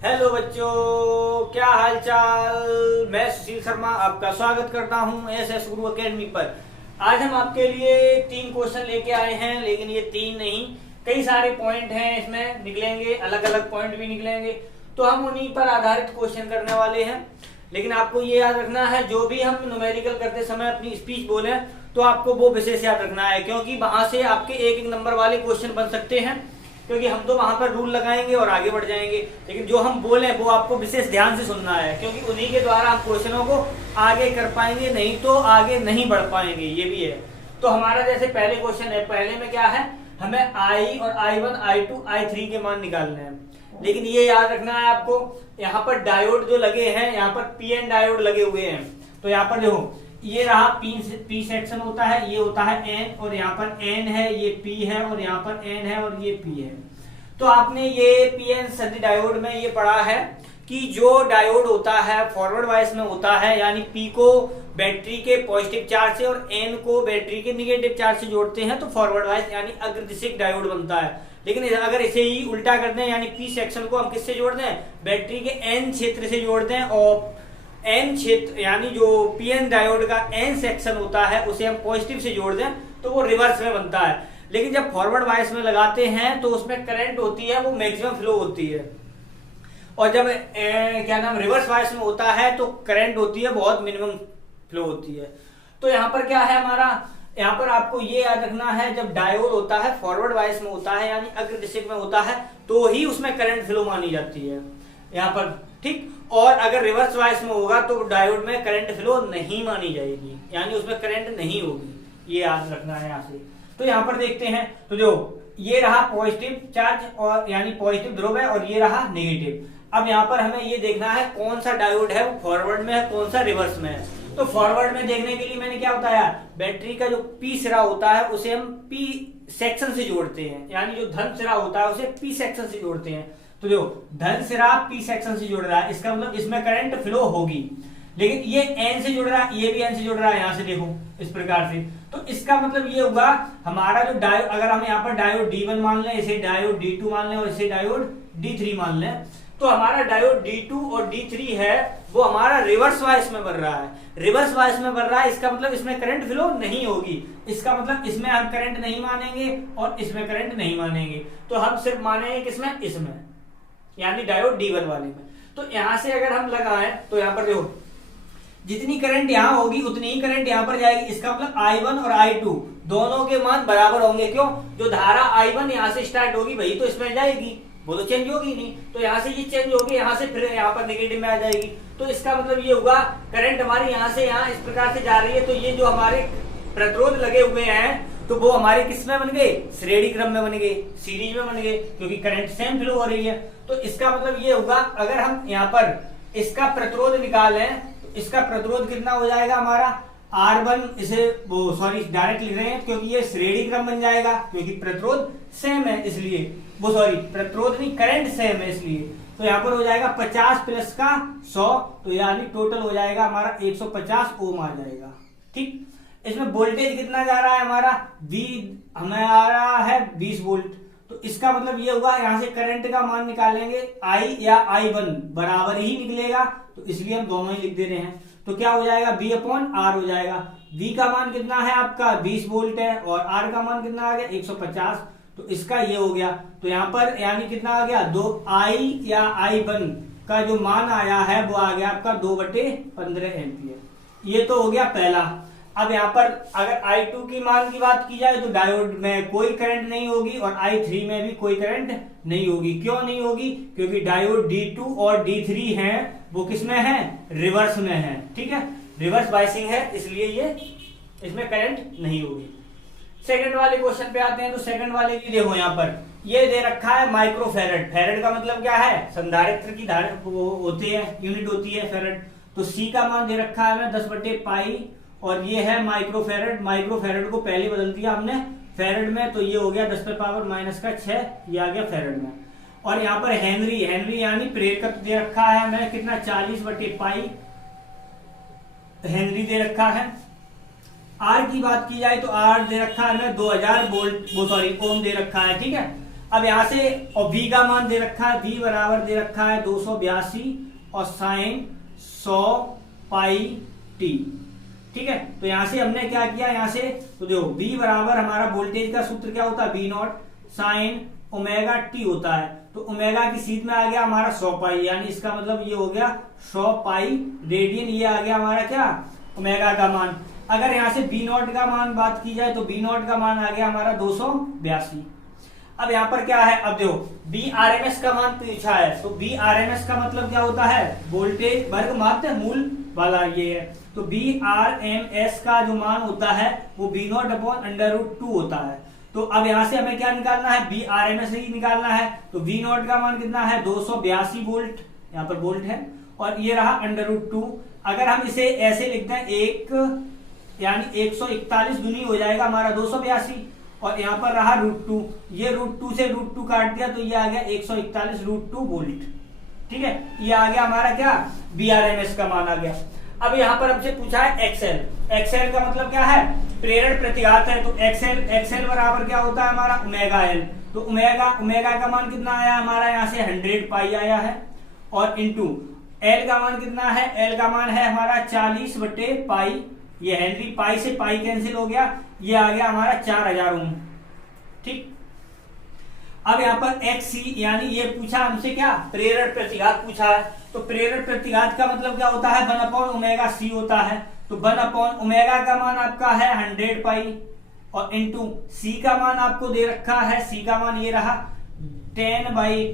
Hello बच्चों, क्या हाल चाल। मैं सुशील शर्मा आपका स्वागत करता हूं एसएस गुरु एकेडमी पर। आज हम आपके लिए 3 क्वेश्चन लेके आए हैं, लेकिन ये 3 नहीं, कई सारे पॉइंट हैं इसमें निकलेंगे, अलग अलग पॉइंट भी निकलेंगे, तो हम उन्हीं पर आधारित क्वेश्चन करने वाले हैं। लेकिन आपको ये याद रखना है, जो भी हम न्यूमेरिकल करते समय अपनी स्पीच बोले तो आपको वो विशेष याद रखना है, क्योंकि वहां से आपके एक नंबर वाले क्वेश्चन बन सकते हैं, क्योंकि हम तो वहां पर रूल लगाएंगे और आगे बढ़ जाएंगे। लेकिन जो हम बोले वो आपको विशेष ध्यान से सुनना है, क्योंकि उन्हीं के द्वारा हम क्वेश्चनों को आगे कर पाएंगे, नहीं तो आगे नहीं बढ़ पाएंगे। ये भी है। तो हमारा जैसे पहले क्वेश्चन है, पहले में क्या है, हमें आई और I1, I2, I3 के मान निकालने हैं। लेकिन ये याद रखना है आपको, यहाँ पर डायोड जो लगे हैं, यहाँ पर पीएन डायोड लगे हुए हैं। तो यहाँ पर देखो, ये रहा पी सेक्शन होता है, ये होता है एन, और यहाँ पर एन है, ये पी है, और यहाँ पर एन है, और ये पी है। तो आपने ये पीएन सदी डायोड में ये पढ़ा है कि जो डायोड होता है फॉरवर्ड वाइस में होता है, यानी पी को बैटरी के पॉजिटिव चार्ज से और एन को बैटरी के निगेटिव चार्ज से जोड़ते हैं तो फॉरवर्ड वाइस यानी अग्रदिशिक डायोड बनता है। लेकिन अगर इसे ही उल्टा करते हैं, यानी पी सेक्शन को हम किससे जोड़ दें, बैटरी के एन क्षेत्र से जोड़ दें, और एन क्षेत्र यानी जो पीएन डायोड का एन सेक्शन होता है उसे हम पॉजिटिव से जोड़ दें तो वो रिवर्स में बनता है। लेकिन जब फॉरवर्ड वाइस में लगाते हैं तो उसमें करंट होती है वो मैक्सिमम फ्लो होती है, और जब रिवर्स वाइस में होता है तो करंट होती है बहुत मिनिमम फ्लो होती है। तो यहाँ पर क्या है हमारा, यहाँ पर आपको ये याद रखना है, जब डायोड होता है फॉरवर्ड वाइस में होता है यानी अग्रदिशिक में होता है तो ही उसमें करंट फ्लो मानी जाती है यहाँ पर, ठीक। और अगर रिवर्स वाइस में होगा तो डायोड में करंट फ्लो नहीं मानी जाएगी, यानी उसमें करंट नहीं होगी। ये याद रखना है यहाँ से। तो यहाँ पर देखते हैं, तो जो ये रहा पॉजिटिव चार्ज और यानी पॉजिटिव ध्रुव है, और ये रहा नेगेटिव। अब यहाँ पर हमें ये देखना है कौन सा डायोड है वो फॉरवर्ड में है, कौन सा रिवर्स में है। तो फॉरवर्ड में देखने के लिए मैंने क्या बताया, बैटरी का जो पी सिरा होता है उसे हम पी सेक्शन से जोड़ते हैं, यानी जो धन सिरा होता है उसे पी सेक्शन से जोड़ते हैं। तो जो धन सिरा पी सेक्शन से जुड़ रहा है, इसका मतलब इसमें करंट फ्लो होगी। लेकिन ये एन से जुड़ रहा है, ये भी एन से जुड़ रहा है, यहां से देखो इस प्रकार से। तो इसका मतलब ये होगा हमारा जो डायोड, अगर हम यहाँ पर डायोड D1 मान लें, इसे डायोड D2 मान लें और इसे डायोड D3 मान लें, तो हमारा डायोड D2 और D3 है वो हमारा रिवर्स वाइस में बन रहा है। रिवर्स वाइस में बन रहा है, इसका मतलब इसमें करंट फ्लो नहीं होगी, इसका मतलब इसमें हम करंट नहीं मानेंगे और इसमें करंट नहीं मानेंगे। तो हम सिर्फ मानेंगे किसमें, इसमें, यानी डायोड D1 वाले में। तो यहां से अगर हम लगाएं तो यहां पर देखो, जितनी करंट यहां होगी उतनी ही करंट यहां पर जाएगी। इसका मतलब I1 और I2 दोनों के मान बराबर होंगे। क्यों, जो धारा I1 यहां से स्टार्ट होगी वही तो इसमें जाएगी, वो तो चेंज होगी नहीं। तो यहां से ये चेंज होगी, यहां से फिर यहां पर नेगेटिव में आ जाएगी। तो इसका मतलब ये होगा करंट हमारी यहां से यहां इस प्रकार से जा रही है। तो ये जो हमारे प्रतिरोध लगे हुए हैं तो वो हमारे किस में बन गए, श्रेणी क्रम में बन गए, सीरीज में बन गए, क्योंकि करंट सेम फ्लो हो रही है। तो इसका मतलब ये होगा, अगर हम यहाँ पर इसका प्रतिरोध निकालें तो इसका प्रतिरोध कितना हो जाएगा हमारा R1, इसे वो सॉरी डायरेक्ट लिख रहे हैं क्योंकि ये श्रेणी क्रम बन जाएगा, क्योंकि प्रतिरोध सेम है इसलिए, वो सॉरी प्रतिरोध नहीं करंट सेम है इसलिए। तो यहाँ पर हो जाएगा 50 प्लस का 100, तो यानी टोटल हो जाएगा हमारा 150 ओम आ जाएगा, ठीक। इसमें वोल्टेज कितना जा रहा है हमारा, हमें आ रहा है 20 वोल्ट। तो इसका मतलब ये होगा, यहां से करंट का मान निकालेंगे I या I1 बराबर ही निकलेगा, तो इसलिए हम दोनों ही लिख दे रहे हैं। तो क्या हो जाएगा, V/R हो जाएगा। V का मान कितना है आपका 20 वोल्ट है, और R का मान कितना आ गया 150, तो इसका ये हो गया। तो यहाँ पर यानी कितना आ गया, 2I या I1 का जो मान आया है वो आ गया आपका 2/15 एम्पियर। ये तो हो गया पहला। अब यहाँ पर अगर I2 की मान की बात की जाए तो डायोड में कोई करंट नहीं होगी और I3 में भी कोई करंट नहीं होगी। क्यों नहीं होगी, क्योंकि डायोड D2 और D3 हैं वो किसमें है, रिवर्स में है, ठीक है, रिवर्स बाइसिंग है, इसलिए ये इसमें करंट नहीं होगी। सेकंड वाले क्वेश्चन पे आते हैं। तो सेकंड वाले की देखो, यहाँ पर ये दे रखा है माइक्रोफेरेड। फेरेड का मतलब क्या है, संधारित्र की धारा होती है, यूनिट होती है फेरेड। तो C का मान दे रखा है हमें 10/पाई, और ये है माइक्रोफेरेड। माइक्रोफेरेड को पहले बदल दिया हमने फेरेड में, तो ये हो गया 10⁻⁻6, ये आ गया फेरेड में। और यहाँ पर हेनरी, हेनरी यानी प्रेरकत्व दे रखा है हमें कितना, 40/पाई हेनरी दे रखा है। आर की बात की जाए तो आर दे रखा है हमें 2000 वोल्ट, वो सॉरी ओम दे रखा है, ठीक है। अब यहां से और v का मान दे रखा है, v बराबर दे रखा है 282 और साइन 100 पाई टी। ठीक है, तो यहां से हमने क्या किया, यहां से तो देखो v बराबर हमारा वोल्टेज का सूत्र क्या होता है, v not sine omega T होता है। तो ओमेगा की सीध में आ गया हमारा 100 पाई, यानी इसका मतलब ये हो गया 100 पाई रेडियन। ये आ गया हमारा क्या, ओमेगा का मान। अगर यहाँ से बी नॉट का मान बात की जाए तो बी नॉट का मान आ गया हमारा 282। अब यहाँ पर क्या है, अब देखो बी आर एम एस का मान पूछा है, तो बी आर एम एस का मतलब क्या होता है, वोल्टेज वर्ग मात्र मूल वाला ये है। तो बी आर एम एस का जो मान होता है वो B naught upon under root 2 होता है। तो अब यहां से हमें क्या निकालना है, बी आर एम एस ही निकालना है। तो वी नॉट का मान कितना है, 282 वोल्ट, यहाँ पर वोल्ट है, और ये रहा अंडर रूट 2। अगर हम इसे ऐसे लिखते हैं एक यानी 141 दुनी हो जाएगा हमारा 282, और यहाँ पर रहा रूट 2, ये रूट 2 से रूट 2 काट दिया तो ये आ गया 141 रूट 2 वोल्ट। ठीक है, ये आ गया हमारा क्या, बी आर एम एस का मान आ गया। अब यहाँ पर हमसे पूछा है एक्सएल। एक्सएल का मतलब क्या है, प्रेरण प्रतिघात है। तो एक्सएल बराबर क्या होता है हमारा, ओमेगा एल। तो ओमेगा का मान कितना आया हमारा, यहाँ से 100 पाई आया है, और इंटू एल का मान कितना है, एल का मान है हमारा 40 बटे पाई, ये हेनरी, पाई से पाई कैंसिल हो गया, ये आ गया हमारा 4000 ओम। ठीक, अब यहाँ पर एक्स सी यानी ये पूछा हमसे क्या, प्रेरण प्रतिघात पूछा है। तो प्रेरण प्रतिघात का मतलब क्या होता है, 1 अपॉन ओमेगा सी होता है। तो 1 अपॉन ओमेगा का मान आपका है 100 पाई, और इंटू सी का मान आपको दे रखा है, सी का मान ये रहा 10 by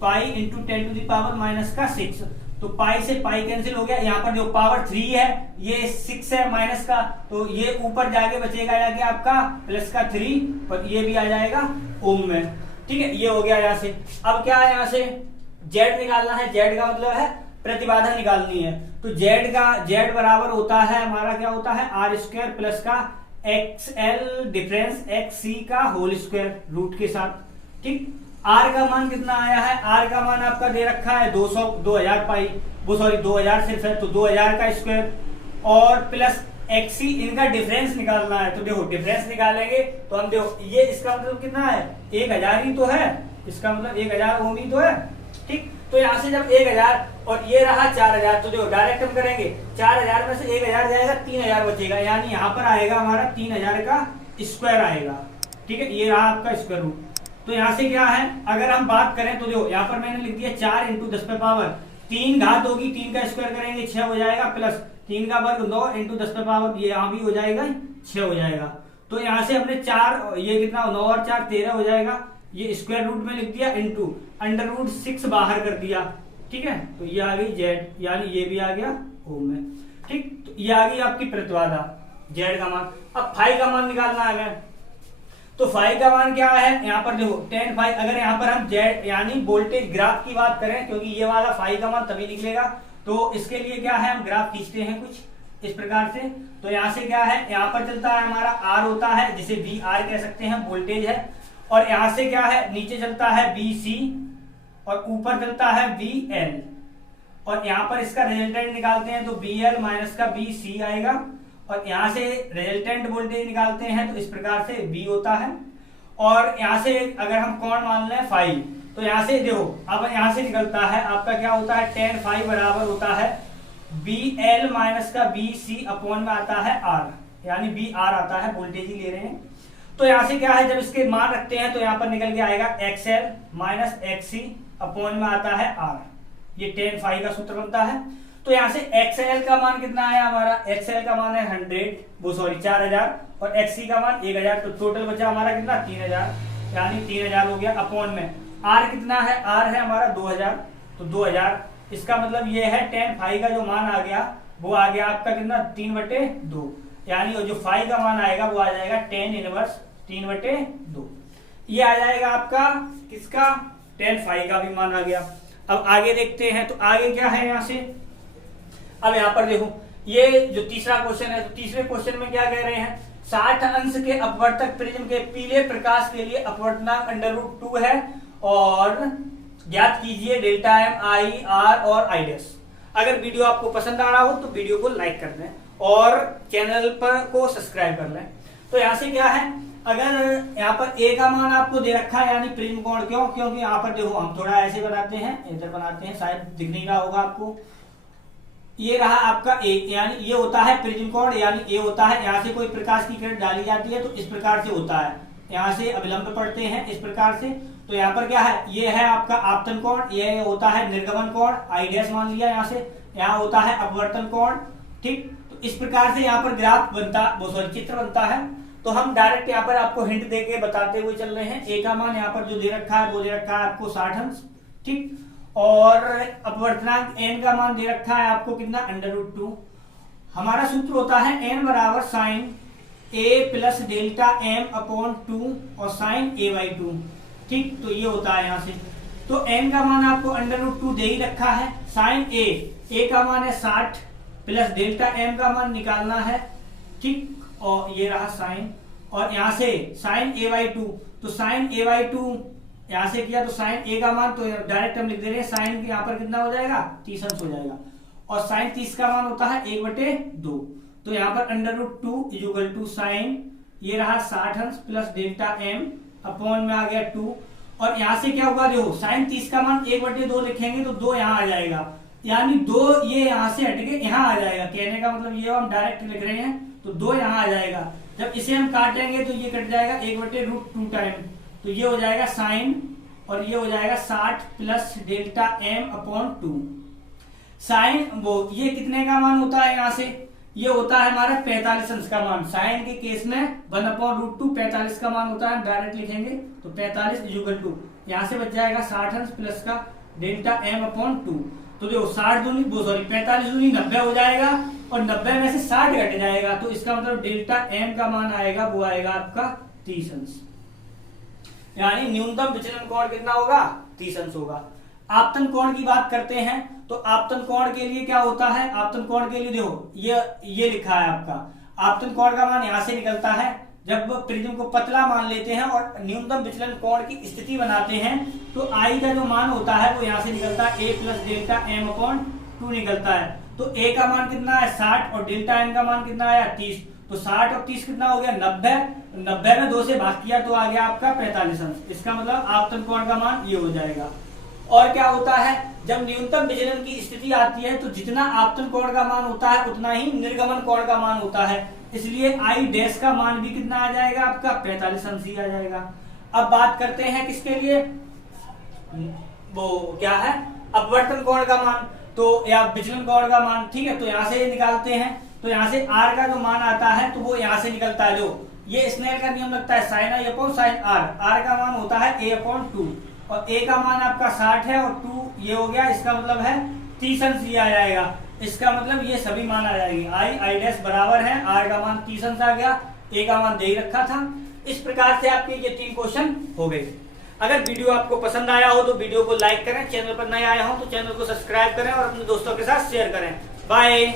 pi into 10 to the power -6। तो पाई से पाई कैंसिल हो गया, यहाँ पर जो पावर 3 है ये 6 है माइनस का, तो ये ऊपर जाके बचेगा जाके आपका प्लस का 3, और ये भी आ जाएगा ओम में। ठीक है, ये हो गया यहाँ से। अब क्या है, यहाँ से जेड निकालना है, जेड का मतलब है प्रतिबाधा निकालनी है। तो जेड बराबर होता है हमारा क्या होता है, आर स्क्वायर प्लस का एक्स एल डिफरेंस एक्स सी का होल स्क्वायर रूट के साथ। ठीक, आर का मान कितना आया है, आर का मान आपका दे रखा है 2000 पाई, वो सॉरी 2000 सिर्फ है, तो 2000 का स्क्वायर और प्लस एक्सी, इनका डिफरेंस निकालना है। तो देखो डिफरेंस निकालेंगे तो हम देखो ये इसका मतलब कितना है, 1000 ही तो है, इसका मतलब 1000 ओम ही तो है। ठीक, तो यहाँ से जब 1000 और ये रहा 4000, तो देखो डायरेक्ट हम करेंगे, 4000 में से 1000 जाएगा, 3000 बचेगा, यानी यहाँ पर आएगा हमारा 3000 का स्क्वायर आएगा। ठीक है, ये रहा आपका स्क्वायर रूट। तो यहाँ से क्या है, अगर हम बात करें तो देखो यहाँ पर मैंने लिख दिया 4 इंटू 10 पे पावर 3 घात होगी, 3 का स्क्वायर करेंगे 6 हो जाएगा, प्लस 3 का वर्ग 9 इंटू 10 पे पावर, ये यहाँ भी हो जाएगा 6 हो जाएगा। तो यहाँ से हमने 4, ये कितना 9 और 4 13 हो जाएगा, ये स्क्वायर रूट में लिख दिया, इंटू अंडर रूट 6 बाहर कर दिया। ठीक है, तो ये आ गई जेड, यानी ये भी आ गया ओम में। ठीक, तो ये आ गई आपकी प्रतिबाधा जेड का मान। अब फाई का मान निकालना आ गया, तो फाई का मान क्या है, यहाँ पर देखो 10 फाई। अगर यहाँ पर हम जेड यानी वोल्टेज ग्राफ की बात करें, क्योंकि ये वाला फाई का मान तभी निकलेगा, तो इसके लिए क्या है, हम ग्राफ खींचते हैं कुछ इस प्रकार से। तो यहाँ से क्या है, यहाँ पर चलता है हमारा आर होता है, जिसे वी आर कह सकते हैं, वोल्टेज है, और यहाँ से क्या है, नीचे चलता है बी सी, और ऊपर चलता है बी एल, और यहाँ पर इसका रिजल्टेंट निकालते हैं तो बी एल माइनस का बी सी आएगा, और यहाँ से रिजल्टेंट वोल्टेज निकालते हैं तो इस प्रकार से V होता है। और यहाँ से अगर हम कोण मान लें फाई, तो यहाँ से देखो अब यहाँ से निकलता है आपका क्या होता है, tan फाई बराबर होता है BL माइनस का BC अपॉन में आता है R, यानी BR आता है, वोल्टेज ही ले रहे हैं। तो यहाँ से क्या है, जब इसके मान रखते हैं तो यहाँ पर निकल के आएगा XL माइनस XC अपॉन में आता है R, ये tan फाई का सूत्र बनता है। तो यहाँ से XL का मान कितना आया हमारा, XL का मान है 4000, और XC का मान 1000, तो टोटल बचा हमारा कितना 3000, यानी 3000 हो गया, अपॉन में R कितना है, R है हमारा 2000, तो 2000, इसका मतलब ये है tan फाई का जो मान आ गया वो आ गया आपका कितना 3/2, यानी जो फाई का मान आएगा वो आ जाएगा tan इनवर्स 3/2, ये आ जाएगा आपका किसका, tan फाई का भी मान आ गया। अब आगे देखते हैं, तो आगे क्या है यहाँ से, अब यहाँ पर देखो ये जो तीसरा क्वेश्चन है, तो तीसरे क्वेश्चन में क्या कह रहे हैं, 60 अंश के अपवर्तक प्रिज्म के पीले प्रकाश के लिए अपवर्तनांक √2 है, और ज्ञात कीजिए डेल्टा एम, आई, आर और आई डैश। अगर वीडियो आपको पसंद आ रहा हो तो वीडियो को लाइक कर दें और चैनल पर को सब्सक्राइब कर लें। तो यहाँ से क्या है, अगर यहाँ पर ए का मान आपको दे रखा है यानी प्रिज्म कोण, क्यों? क्योंकि यहाँ पर देखो हम थोड़ा ऐसे बनाते हैं, इधर बनाते हैं, शायद दिख नहीं रहा होगा आपको। ये रहा आपका ए, यानी ये होता है प्रिज्म कोण, यानी ए होता है यहाँ से कोई प्रकाश की किरण डाली जाती है तो इस प्रकार से होता है, यहाँ से अभिलंब पड़ते हैं इस प्रकार से। तो यहाँ पर क्या है, ये है आपका आपतन कोण, ये होता है निर्गमन कोण, आई डैश मान लिया यहाँ से, यहाँ होता है अपवर्तन कोण। ठीक, तो इस प्रकार से यहाँ पर ग्राफ बनता, चित्र बनता है। तो हम डायरेक्ट यहाँ पर आपको हिंट देके बताते हुए चल रहे हैं। ए का मान यहाँ पर जो दे रखा है वो दे रखा है आपको 60 अंश। ठीक, और अपवर्तनांक एन का मान दे रखा है आपको कितना, √2। हमारा सूत्र होता है एन बराबर साइन ए प्लस डेल्टा एम अपॉन 2 और साइन a/2। ठीक, तो ये होता है यहाँ से। तो n का मान आपको √2 दे ही रखा है, साइन a का मान है 60 प्लस डेल्टा m का मान निकालना है। ठीक, और ये रहा साइन, और यहाँ से साइन a/2, तो साइन a/2 यहाँ से किया तो साइन a का मान तो डायरेक्ट हम लिख दे रहे हैं, साइन यहाँ पर कितना हो जाएगा, 30 अंश हो जाएगा, और साइन 30 का मान होता है 1/2। तो यहाँ पर √2 = साइन, ये रहा 60 अंश प्लस डेल्टा m अपॉन में आ गया 2, और यहाँ से क्या होगा, देखो साइन 30 का मान 1/2 लिखेंगे तो 2 यहाँ आ जाएगा, यानी 2 ये यहाँ से हटके यहाँ आ जाएगा। कहने का मतलब ये हम डायरेक्ट लिख रहे हैं तो 2 यहाँ आ जाएगा। जब इसे हम काटेंगे तो ये कट जाएगा 1/√2 टाइम, तो ये हो जाएगा साइन, और ये हो जाएगा 60 plus delta m upon 2। Sine वो ये कितने का मान होता है, यहाँ से ये होता है हमारा 45 अंश का मान। साइन के केस में 1/√2 45 का मान होता है, डायरेक्ट लिखेंगे तो 45 = यहाँ से बच जाएगा 60 अंश प्लस का डेल्टा m अपॉन 2। तो देखो 45 दूनी 90 हो जाएगा, और 90 में से 60 घट जाएगा, तो इसका मतलब डेल्टा m का मान आएगा वो आएगा आपका 30 अंश, यानी न्यूनतम विचलन कोण कितना होगा, 30 अंश होगा। आपतन कोण की बात करते हैं तो आपतन कोण के लिए क्या होता है, आपतन कोण के लिए देखो ये लिखा है आपका, आपतन कोण का मान यहाँ से निकलता है। जब प्रिज्म को पतला मान लेते हैं और न्यूनतम विचलन कोण की स्थिति बनाते हैं तो आई का जो मान होता है वो यहाँ से निकलता है a plus delta m upon 2 निकलता है। तो a का मान कितना है 60 और डेल्टा m का मान कितना आया 30, तो 60 और 30 कितना हो गया 90 में 2 से भाग किया तो आ गया आपका 45 अंश। इसका मतलब आपतन कोण का मान ये हो जाएगा। और क्या होता है, जब न्यूनतम विचलन की स्थिति आती है तो जितना आपतन कोण का मान होता है उतना ही निर्गमन कोण का मान होता है, इसलिए आई डैश का मान भी कितना आ जाएगा आपका 45 अंश ही आ जाएगा। अब बात करते हैं किसके लिए, वो क्या है अपवर्तन कोण का मान, तो या विचलन कोण का मान। ठीक है, तो यहाँ से निकालते हैं, तो यहाँ से r का जो मान आता है तो वो यहाँ से निकलता है, जो ये स्नेल का नियम लगता है sine i upon sine r का मान होता है a अपॉन 2, और a का मान आपका 60 है और 2 ये हो गया, इसका मतलब है 30 अंश ये आ जाएगा। इसका मतलब ये सभी मान आ जाएंगे, आई डैश बराबर है, r का मान 30 अंश आ गया, a का मान दे ही रखा था। इस प्रकार से आपके ये 3 क्वेश्चन हो गए। अगर वीडियो आपको पसंद आया हो तो वीडियो को लाइक करें, चैनल पर नए आए हो तो चैनल को सब्सक्राइब करें और अपने दोस्तों के साथ शेयर करें। बाय।